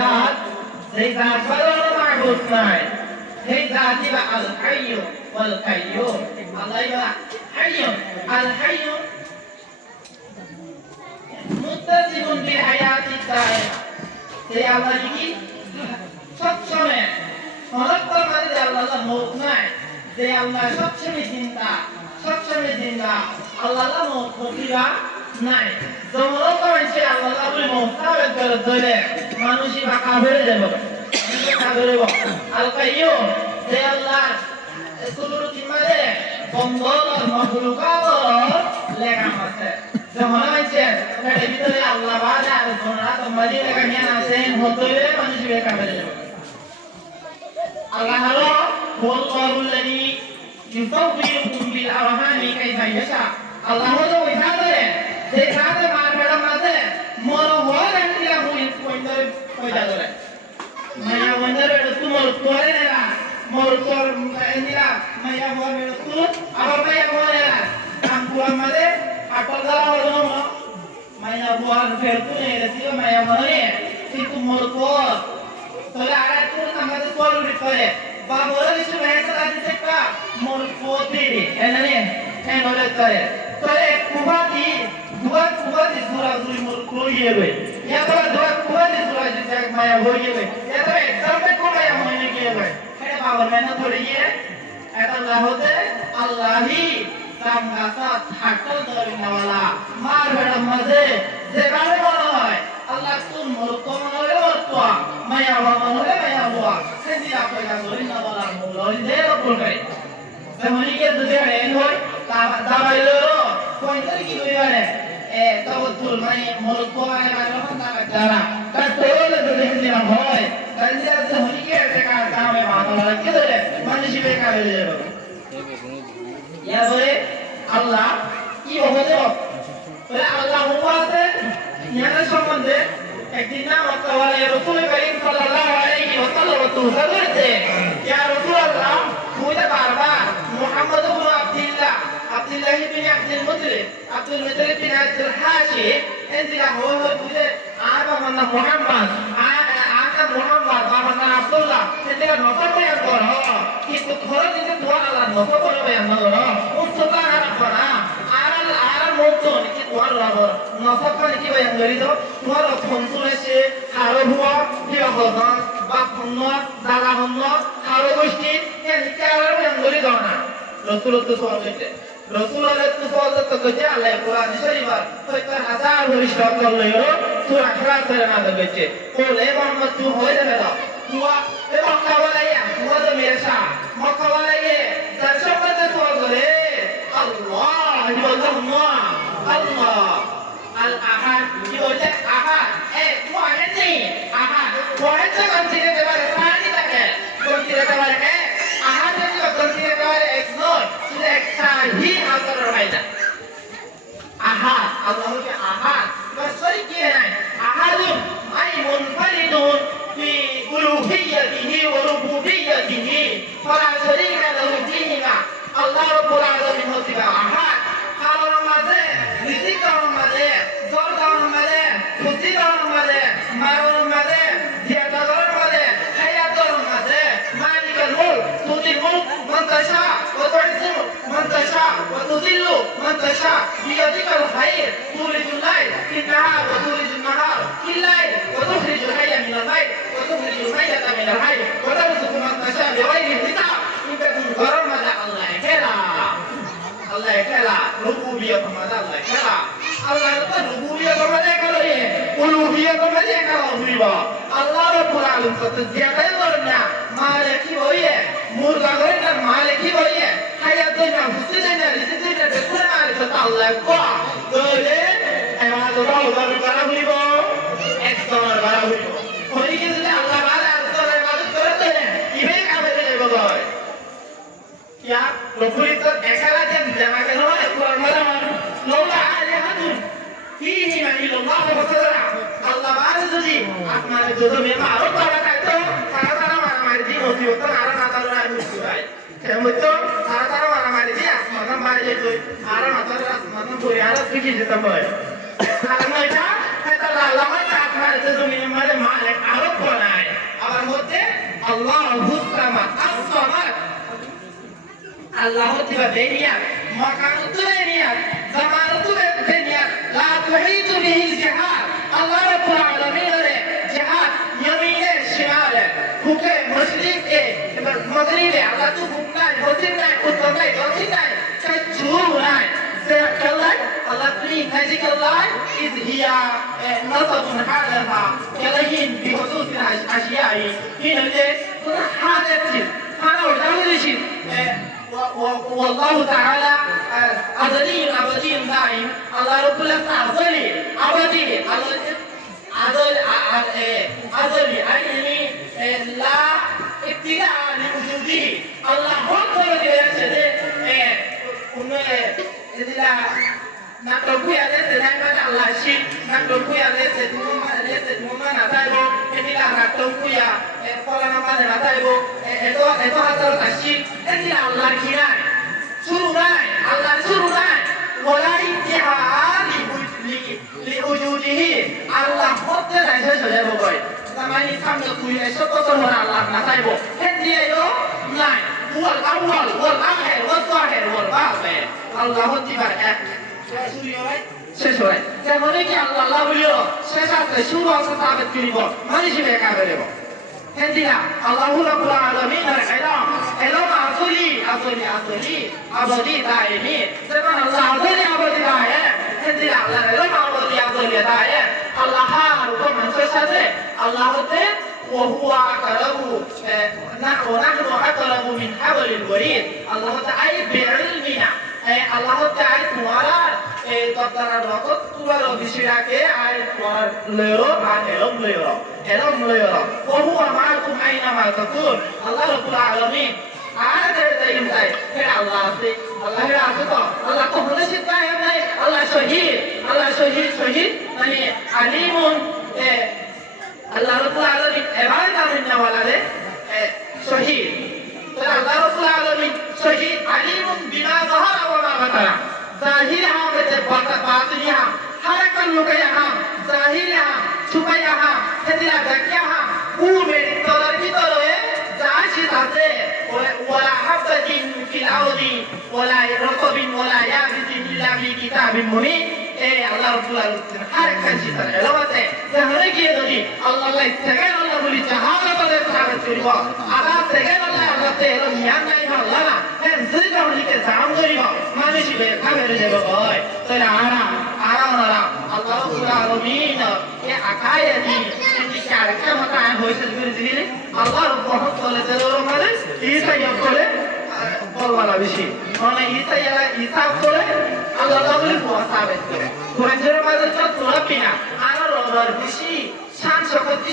জাত যেই জাত বানানো মাবুদ নাই সেই জাতি বা আল হাইয়্যু ওয়াল কাইয়্যুম আল্লাহ বা হাইয়্যু আল হাইয়্যু মুত্তাসিবুন বিল হায়াতি দায়মা সেই আল্লাহ কি সবসময় অনন্তর মানে আল্লাহ মউত নাই যে আল্লাহ সবসময় জিন্দা আল্লাহ মউত হইবা নাই যমন কইছে আল্লাহ বলে মউত হবে করে ধরে মানুষই বা কাফেরে যাব কাফেরে আল কাইয়্যুম যে আল্লাহ কুদরতি মানে বন্ধল মাখলুকাত লেখা আছে যমন কইছে এর ভিতরে আল্লাহ বাদা আর তোমরা তোমাদের লেখা জ্ঞান আছে হতরে মানুষই বা কাফেরে যাব Allah huwallahu alladhi yusawwirukum bil arhami kayfa yasha Allah হলো ওই সাথে যে সাথে মারবেড়া মাঝে মর হওয়ার একটিলা পয়েন্টারে পয়দা করে মায়া পয়েন্টারে তোমার করে না মর তোর এনিরা মায়া হওয়ার বেড়ে তুল আবার মায়া হওয়ার না কাম কুয়ার মাঝে আটল গলা হলো মায়া হওয়ার ফের তুলে এসেছিল মায়া মানে কিন্তু মর তোর তাহলে আর একটু আমাদের কোয়ালিটি করে বা বলে কিছু মেহনত আছে একটা মোর কোতি এনানে এনলে করে তাহলে কুবাতি সুরা দুই মোর কোইয়ে বে ইয়া তো কুবাতি সুরা যে মায়া হইয়ে বে ইয়া তো একদমে কোমায়া হইয়ে গিয়ে বে এটা বাবার মেহনত করে গিয়ে এটা না হতে আল্লাহই কাম গাছা থাকল ধরে নেওয়ালা মার বেড়া মাঝে যেভাবে বলা হয় আল্লাহ তুম মোর কোমরে ওয়া মায়া হলে মায়া হওয়া সেদিন আপনারা ধরে নেওয়ালা মোর দেহ করে যেমনই কে যদি এন হয় দাবাইলো কোইন্টার কি হইবারে তাওয়াতুল মানে মোর কোমরে মানে দাঁড়া তার তোলে যদি হিন্দিরা হয় তাহলে যেমনই কে টাকা দামে মাথা কি ধরে মানুষ বেকার হয়ে যাবে ইয়া বলে আল্লাহ কি হবে বলে আল্লাহ আছে ইয়ার সম্বন্ধে একদিন না মক্কাওয়ালা রাসূল করিম সাল্লাল্লাহু আলাইহি ওয়াসাল্লাম বলতে ইয়া রাসূলুল্লাহ মুইতা বারবার মুহাম্মদ ইবনে আব্দুল্লাহ ইবনে আব্দুল মুতলিব বিন আব্দুল হাশি এন্দিরা বলে আবা মানা মুহাম্মদ মুহাম্মদ বাবা আব্দুল্লাহ এদিকে নকল বয়ান করো কিন্তু খরচ দিতে তোমার আল্লাহ নকল করে বয়ান করো উচ্চতা হারা করা আর মুক্ত নিতে তোমার রব নকল করে কি বয়ান করি তো তোমার ফোনসুলেছে হারো হুয়া হিয়া হদন বা ফন্ন দাদা হন্ন হারো গোষ্ঠী এদিকে আর বয়ান করি দাও না রাসূলুল্লাহ সাল্লাল্লাহু আলাইহি রাসূলুল্লাহ তো কইছে আল্লাহ কোরআন শরীফার 70000 পরিষ্কার করলেও সূরা ইখলাস করে না দেখেছে বলে মোহাম্মদ তু হয়ে যাবে দাও তুয়া এ মক্কা ওয়ালাইয়া তুয়া তো মেরেসা মক্কা ওয়ালাইয়ে দর্শক করতে তো করে আল্লাহ আল্লাহ আল আহাদ কি বলছে আহাদ ওয়াহিদ নেই আহাদ ওয়াহিদ তো কন্টিনিউ করে পানি থাকে কন্টিনিউ করে আহাদ তো কন্টিনিউ করে এক নয় শুধু একটা হি হাজার রইনা আহাদ আল্লাহ কে আহাদ বাস শরীক কি নাই আহাদুন আই মুনফরিদুন ফি উলুহিয়্যতিহি ওয়া রুবুবিয়্যতিহি ফালা শারীকা লাহু ফীহিমা আল্লাহ রাব্বুল আলামিন হচ্ছে আহাদ কারণ মাঝে রিজিক কারণ মাঝে জোর কারণ মাঝে খুশি কারণ মাঝে মারণ মাঝে জিয়াদা কারণ মাঝে হায়াত কারণ মাঝে মালিকুল মুলক তুতিল মুলক মান তাশা ওয়া তুইজ্জু মান তাশা ওয়া তুযিল্লু মান তাশা বিয়াদিকাল খায়র তুলিজুল লাইল ফিন নাহার ওয়া তুলিজুল নাহার ফিল লাইল ওয়া তুখরিজুল হাইয়া মিনাল মাইত ওয়া তুখরিজুল মাইয়াতা মিনাল হাই ওয়া তারযুকু মান তাশা বিগাইরি হিসাব কিন্তু কারণ মাঝে আল্লাহ খেলা Allah kala rububiyat kepada Allah kala Allah itu rububiyat kepada kalau ye uluhiyat kepada kalau riba Allah Rabbul Alamin setiap orangnya maliki boye murga gorena maliki boye hayatnya husnanya rizqnya dekura maliki Allah ko dole evad roh dar kara huibo ekdor bara huibo hori ke jodi Allah bala asore ibadat korte ibe kabe debe boy क्या रसूल तो ऐसा लगे जमा के होए कुरान में लौला आलिहातुन फीही मानिल्लाह व सदरा अल्लाह बारे যদি আপনাদের যদি মেমা আরো করা থাকতো তারা মারামারি দি মুসিবত আর না তারা মুক্তি পায় কেমন তো তারা মারামারি দি আসমান বাইরে যেত আর না তারা আসমান পরে আর কি যেত হয় কারণ এটা এটা আল্লাহ আপনাদের যদি মেমা মালিক আরো Allahus samad as-samad Allah tiba beniyat makan itu beniyat zaman itu beniyat la tuhitu bihi jihad Allah Rabbul Alamin jihad yamine shimale huke mushrike magribe Allah tu huknai hotinai uttanai dotinai kachurunai kalai Allah please Nazikallah is here nasabun hadaha kalahin bi khusus al-ashiya'i hina le hadatin hana wadawlishin والله تعالى أزلي أبدي دائم الله رب العالمين أزلي أزلي يعني لا ابتداء لوجوده الله أكبر ليشهد nak tunggu ya deh sedang pada Allah sih nak tunggu ya deh semua nata ibu ini lah nak tunggu ya pola nama nata ibu itu hasil kasih ini lah Allah kira suruh Allah suruh mulai jihad li ujudihi Allah hotel aja saja boy sama ini sambil kuya esok kotor Allah nata ibu ini ayo naik wal awal wal akhir wal zahir wal batin Allah tibar শেষ হয় যেমন কি আল্লাহ বলিও শেষ আছে শুরু আছে সাবিত করিব মানুষ বেকা করিব হেন্দিনা আল্লাহু রাব্বুল আলামিন এলাম আসলি আবদি দাইমি যেমন আল্লাহ আসলি আবদি দায়ে হেন্দিনা আল্লাহ এলাম আবদি দায়ে আল্লাহ হার উপর সাথে আল্লাহ হতে وهو أقرب ونحن أقرب من حبل الوريد الله تعالى بعلمنا Allah Taala kuarar tentara rokok kuar bisirake ay kuar lero elom lero wahu amakum aina ma takun Allah Rabbul Alamin ada dalam tay Allah se Allah to Allah ko hone sita hai nai Allah shahid mane alimun Allah Rabbul Alamin ibada minna wala le shahid Allah Rabbul Alamin shahid alimun bima zahara wa ma batara zahirha wa batiniha harakan lukaiha zahirha sumayaha hedira dakyaha ume tolar bitore jashi tate wala habatin fil ardi wala raqabin wala yabitin illa fi kitabin mubin Allah Rabbul Alamin harakan sitar elawate zahara kiye dori Allah istagan Allah boli jahala bale sabat koribo aga segan Allah te ero miyan nai Allah na hen zida ulike zam koribo manishi be khabere debo boy tole ara ona Allah Rabbul Alamin e akayati endi karka mata hoyse guri dinile Allah Rabbul tole telo mane isa yakole বলবালা বেশি মানে ইসা করে আল্লাহ বলে সাবেত করে কোরআনের মাঝে যত রাপিনা আর rubber বেশি শান শক্তি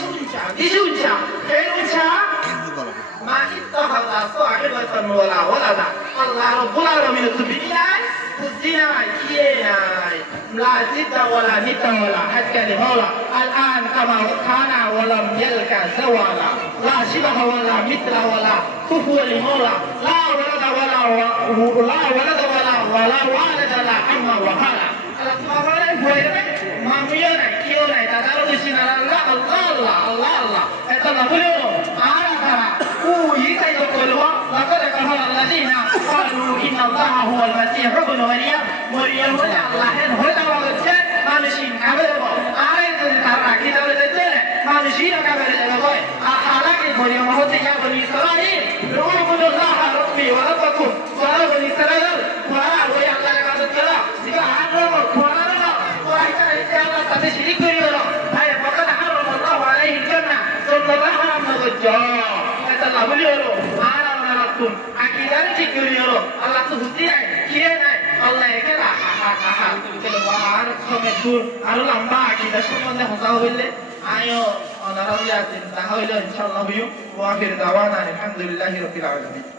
দিশুঞ্চা ফেরুঞ্চা মা ইত্তাহাদা সাহিবাতান ওয়ালা আল্লাহ রাব্বুল আলামিন তুবিনাই তুদিনাই কিয়েনাই লা জিদা ওয়ালা নিতা ওয়ালা হাক্কা লিমাওলা الآن كما كان ولم يلقى زوالا لا شبه ولا مثل ولا كفوا لمولا لا ولد ولا والد لا عم وخالا মামিয়ারা কেউ নাই দাদারও বেশি না আল্লাহ এটা না বলেও আর তারা ইতাই করলো لقد كفر الذين قالوا إن الله هو المسيح ابن مريم হলো আল্লাহের হলো বলছে মানুষই কাবের আর তার আকীদা বলতে মানুষই কাবের যাবে আলাকে মরিয়ম হতে যা বলি ইসরাইল রুহুল্লাহ রাব্বি ওয়া রাব্বুকুম ওয়া বনি ইসরাইল ওয়া ওই আল্লাহর কাছে করা দিবা আরো কোরআন Allah তাতে শিরিক করিও না ভাই ফকাত হারাম আল্লাহু আলাইহি জান্নাহ সাল্লাল্লাহু হারাম নগজ এটা না বলিও আর আমারাকুম আকীদা ঠিক করিও আল্লাহ তো বুঝি নাই কি নাই আল্লাহ একেলা হা চলো আর সময় দূর আর লম্বা আকীদা সম্বন্ধে কথা হইলে আয়ো অনারাবিয়া চিন্তা হইলো ইনশাআল্লাহ বিউ ওয়া ফির দাওয়ানা আলহামদুলিল্লাহি রাব্বিল আলামিন